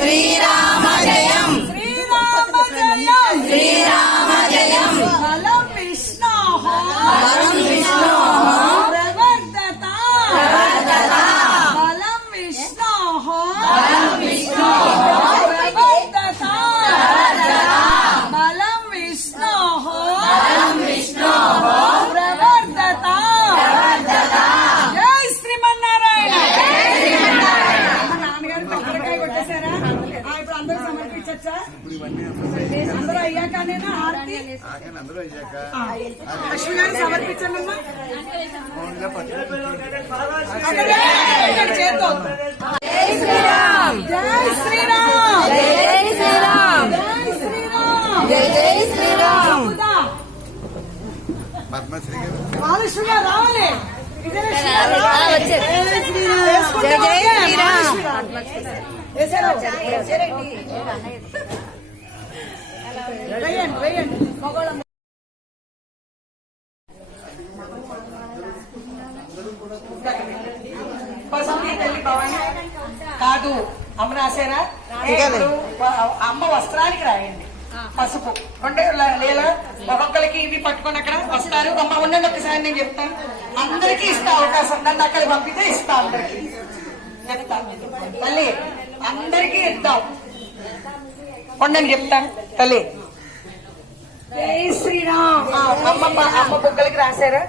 శ్రీరామ జయం శ్రీరామ జయం శ్రీరామ జయం బలం విష్ణు బలం విష్ణు ప్రవర్తత ప్రవర్తత బలం విష్ణు బలం విష్ణు ప్రవర్తత ప్రవర్తత బలం విష్ణు బలం విష్ణు ప్రవర్తత ప్రవర్తత జై శ్రీమన్నారాయణ. జై శ్రీమన్నారాయణ. మా నాన్నగారు కొబ్బరికాయ కొట్టేశారా? ఇప్పుడు అందరూ సమర్పించచ్చా? అందరూ అయ్యాక నేనా హారతి లక్ష్మి గారు సమర్పించండమ్మా. ఇక్కడ చేద్దాం. జై శ్రీరామ్ జై శ్రీరామ్ జై శ్రీరామ్ జై శ్రీరామ్ జై జై శ్రీరామ్ ఉదా. పద్మశ్రీ గారు మహాలక్ష్మి గారు రావాలి. విజయలక్ష్మి గారు రావాలి. వచ్చారు. జై శ్రీరామ్. వేసుకుంటే జై జై ఓకే. శ్రీరామ్. మహాలక్ష్మి గారు. వేసారా? వేయండి వేయండి. పసుపు తల్లి భవాని కాదు అమ్మ రాశారా? ఇప్పుడు అమ్మ వస్త్రానికి రాయండి పసుపు అంటే లేదా ఒక్కొక్కరికి ఇవి పట్టుకొని అక్కడ వస్తారు. అమ్మ ఉండండి ఒకసారి నేను చెప్తాను. అందరికీ ఇస్తా అవకాశం. నన్ను అక్కడ పంపితే ఇస్తా అందరికి చెప్తాను. తల్లి అందరికీ ఇద్దాం. ఉండండి చెప్తాను తల్లి. జై శ్రీరామ్. అమ్మ బుగ్గలకి రాశారా?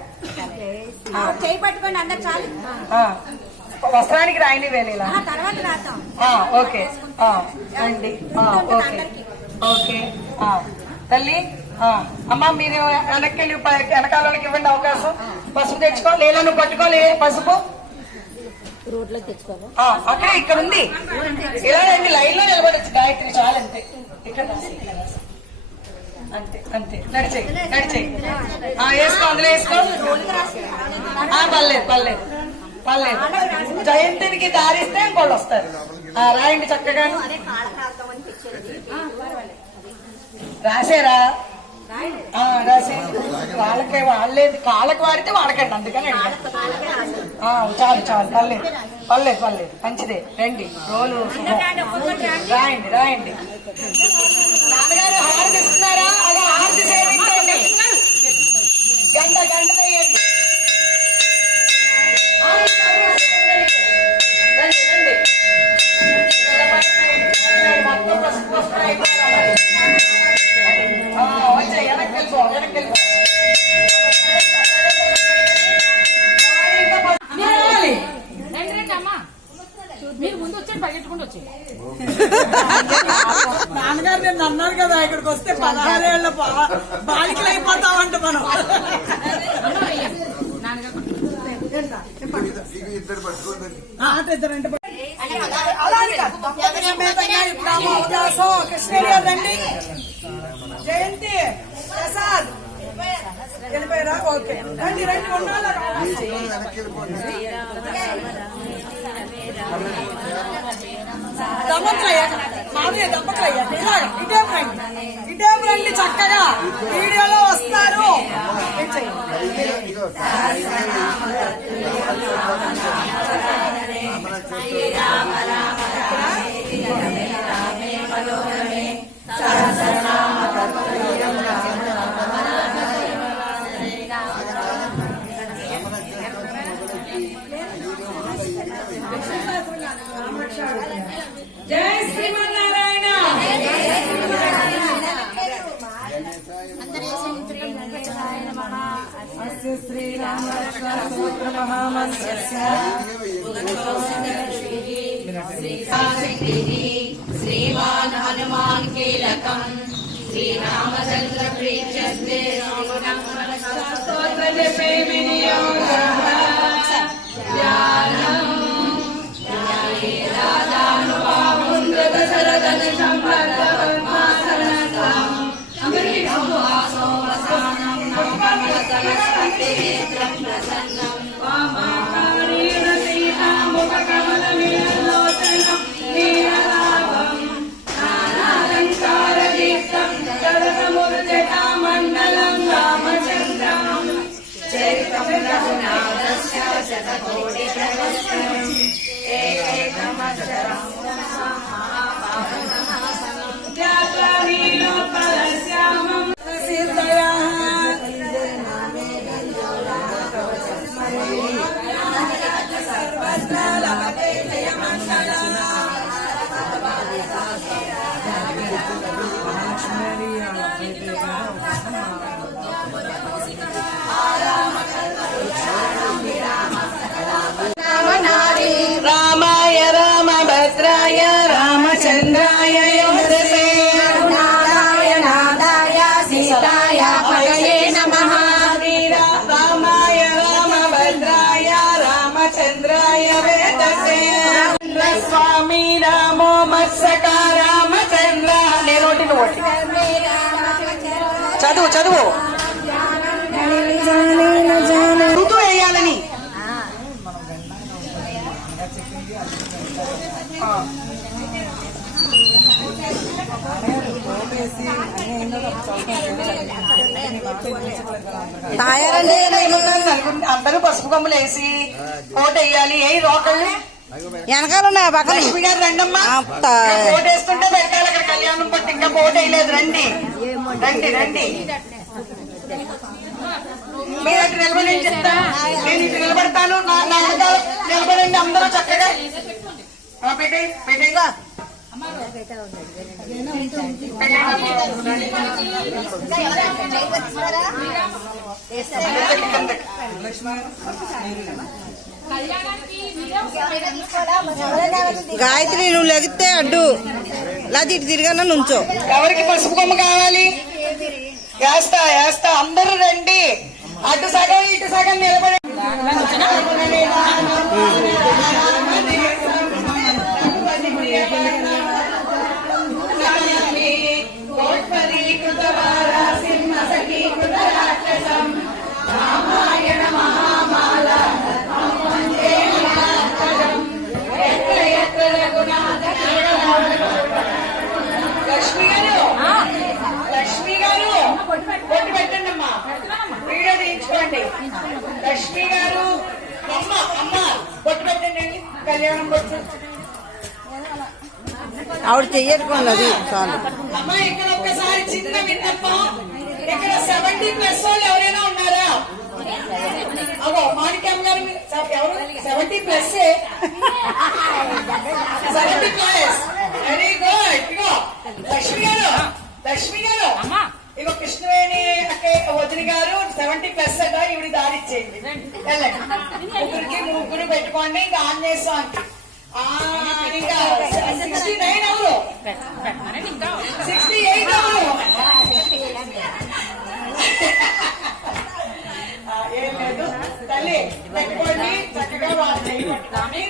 చేయి పట్టుకోండి అందరు చాలు. వస్త్రానికి రాయని వేళ తర్వాత రాస్తాం. ఓకే రండి. ఓకే ఓకే తల్లి అమ్మ మీరు వెనక్కి వెనకాలకి ఇవ్వండి అవకాశం. పసుపు తెచ్చుకో. లేదా నువ్వు పట్టుకోలే పసుపు రోడ్లో తెచ్చుకోవాలి. అక్కడ ఇక్కడ ఉంది. ఇలా రండి లైన్ లో నిలబడచ్చు. గాయత్రి చాలంతే. ఇక్కడ రాసి అంతే అంతే. నడిచేయి నడిచేయి. వేసుకో అందులో వేసుకో. పర్లేదు పర్లేదు పర్లేదు. జయంతికి దారిస్తే ఇంకోళ్ళు వస్తారు. రాయండి చక్కగా. రాశారా? రాసే వాళ్ళకే వాళ్ళేది కాళ్ళకి వాడితే వాడకండి. అందుకని చాలు చాలు. పర్లేదు పర్లేదు పర్లేదు. మంచిదే. రండి రోలు రాయండి రాయండి. నాన్నగారు హారతి ఇస్తున్నారా? అలా హారతి చేయండి. గంట గంట వేయండి. రండి రండి. వచ్చాయి. వెనక్కి వెళ్ళిపో వెనక్కి వెళ్ళిపో. మీరు ముందు వచ్చి పరిగెట్టుకుంటూ వచ్చి నాన్నగారు నేను అన్నారు కదా ఇక్కడికి వస్తే 16 ఏళ్ల బాలికలు అయిపోతామంట మనం. ఇద్దరు పట్టుకోండి. ఇద్దరంటే అవకాశం. కృష్ణ గారు రండి. జయంతి ప్రసాద్ వెళ్ళిపోయారా? ఓకే రండి రండి. వెనక్కి వెళ్ళిపోండి. దంపతులయ్యా మామయ్య దంపతులయ్యా ఇటేం రండి. ఇటేం రండి. చక్కగా వీడియోలో వస్తారు. జై శ్రీమన్నారాయణ. శ్రీరామలక్ష్మణ మహామంత్రస్య శ్రీమాన్ హనుమాన్ కీలకం శ్రీరామచంద్ర ప్రీత్యర్థే మండలం రామచంద్రం చరితం రఘునాథస్య శతకోటి ప్రహస్తం ఏకైకమక్షరం రామాయ రామభద్రాయ రామచంద్రాయ యోధసే నాదాయ సీతాయ పతయే నమః. రామాయ రామభద్రాయ రామచంద్రాయ వేదసే స్వామి రామో మత్సక రామచంద్ర నేనోటి నువ్వు చదువు చదువు ఋతు వేయాలని అందరూ పసుపు కొమ్ములు వేసి కోట వేయాలి. ఏ రోకళ్ళు వెనకాల ఉన్నాయి పక్కన లక్ష్మి గారు రండమ్మా. కోట వేస్తుంటే వెనకాల అక్కడ కళ్యాణం పట్టి ఇంకా కోట వేయలేదు. రండి రండి రండి. మీరు అటు నిలబడి నేను చెప్తాను. నేను ఇటు నిలబడతాను. నా వెనకాల నిలబడండి అందరూ చక్కగా. పెట్టే పెట్టే గాయత్రి నువ్వు లెగితే అడ్డు లేదా ఇటు తిరిగానా నుంచో. ఎవరికి పసుపు కొమ్మ కావాలి? వేస్తా వేస్తా. అందరూ రండి. అటు సగం ఇటు సగం నిలబడి లక్ష్మి గారు లక్ష్మి గారు కొట్టు పెట్టండి అమ్మా. వీడియో తీయించుకోండి. లక్ష్మి గారు అమ్మ అమ్మ కొట్టు పెట్టండి. కళ్యాణం కొట్టు. ఆవిడ చెయ్యట్టుకోండి అది చాలు. అమ్మా ఇక్కడ ఒక్కసారి చిన్న విన్నప్పం. ఇక్కడ 70+ వాళ్ళు ఎవరైనా ఉన్నారా? అగో మాణిక్యం గారు ఎవరు 70+? 70+. Very good. ఇగో లక్ష్మి గారు లక్ష్మి గారు ఇగో కృష్ణవేణి వదిలి గారు 70+ అట. ఇవిడి దారిచ్చేయండి. వెళ్ళండి. ముగ్గురు పెట్టుకోండి. ఇంకా ఆంజనేయ స్వామికి ఇంకా 69 ఎవరు? 68 ఎవరు? ఏం లేదు తల్లి పెట్టుకోండి. చక్కగా వాళ్ళు చేయి పట్టుకోండి.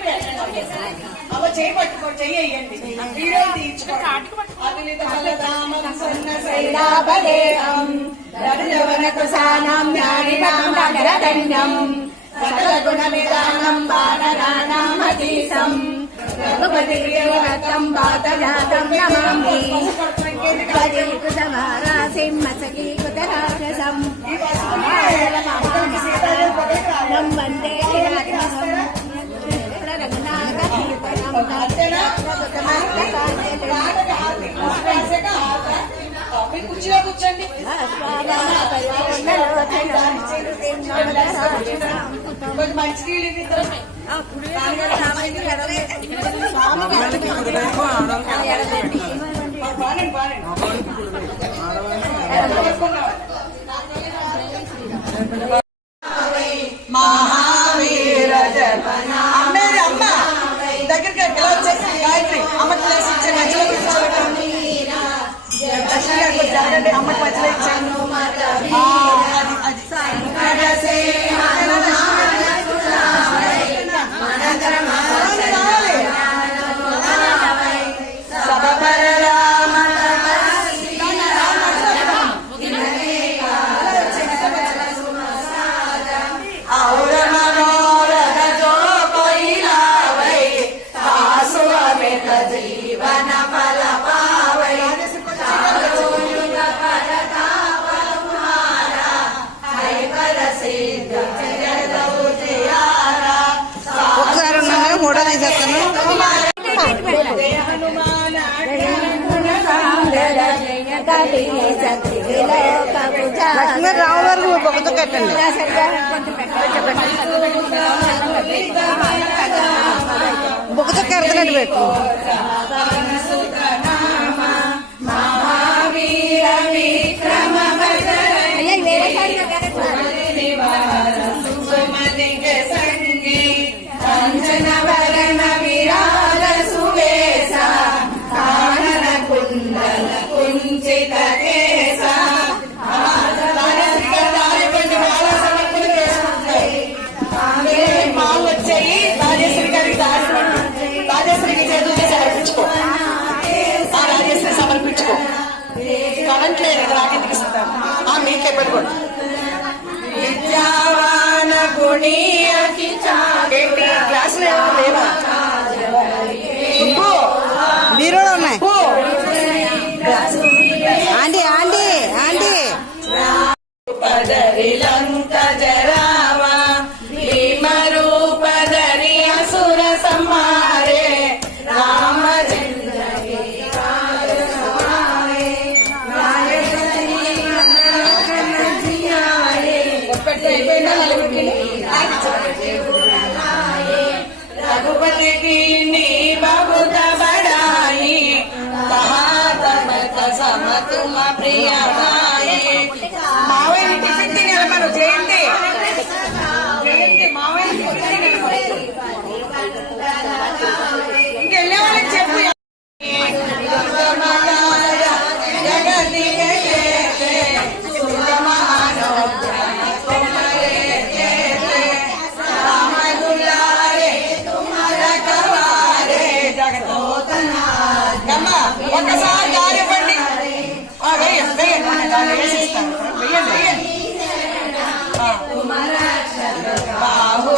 అవ చేయి పట్టుకోండి. చెయ్యి వేయండి. వీడియో తీయించుకోండి. అతులిత బలరామం సన్నశైలాభదేహం రజవనకుశానం జ్ఞానినాం నగరధన్యం సకల గుణవిధానం వానరాణామతీసం రఘుపతి ప్రియవ్రతం వాతజాతం నమామి వజీకృతమారాసిం మసకీకృతరాక్షసం వందే కుర్చీలో కూర్చోండి. కొంచెం మంచి నీళ్ళు ఇద్దరు మహావీర జపన అమ్మ దగ్గరికి ఎలా వచ్చేసి గాయత్రి అమ్మకి ప్లేస్ ఇచ్చాను. మధ్యలో కూర్చోబెట్టండి. అమ్మకి మధ్యలో ఇచ్చాను. ఒకసారి ఉన్నాను ఫోటో తీసేస్తాను. లక్ష్మీ రావు గారు బొక్కతో కట్టండి. బొక్కతో కడతనట్టు పెట్టు. వేయండి, నాకెందుకు ఇస్తారు? మీకే పెట్టుకోండి. విద్యావాన గుణి అతి ఏంటి క్లాసులు ఏమో లేవా? సుబ్బు, బీరోలో ఉన్నాయి. సుబ్బు. ఆంటీ ఆంటీ ఆంటీ పదరిలంత జరావా భీమరూపధరి అసుర సంహారే రామచంద్ర रघुपति की बहुत बड़ाई कहा तमत सम तुम प्रिय भाई మావయ్య టిఫిన్ తిని వెళ్ళమను. జయంతి జయంతి మావయ్య టిఫిన్ తిని వెళ్ళమను. ఇంకెళ్ళే వాళ్ళకి చెప్పు. जगति राम दुलारे तुम्हारा कवारे అమ్మా ఒక్కసారి దారి ఇవ్వండి. వేయండి వేయండి, దాన్ని వేసిస్తాను. వేయండి వేయండి. बाहु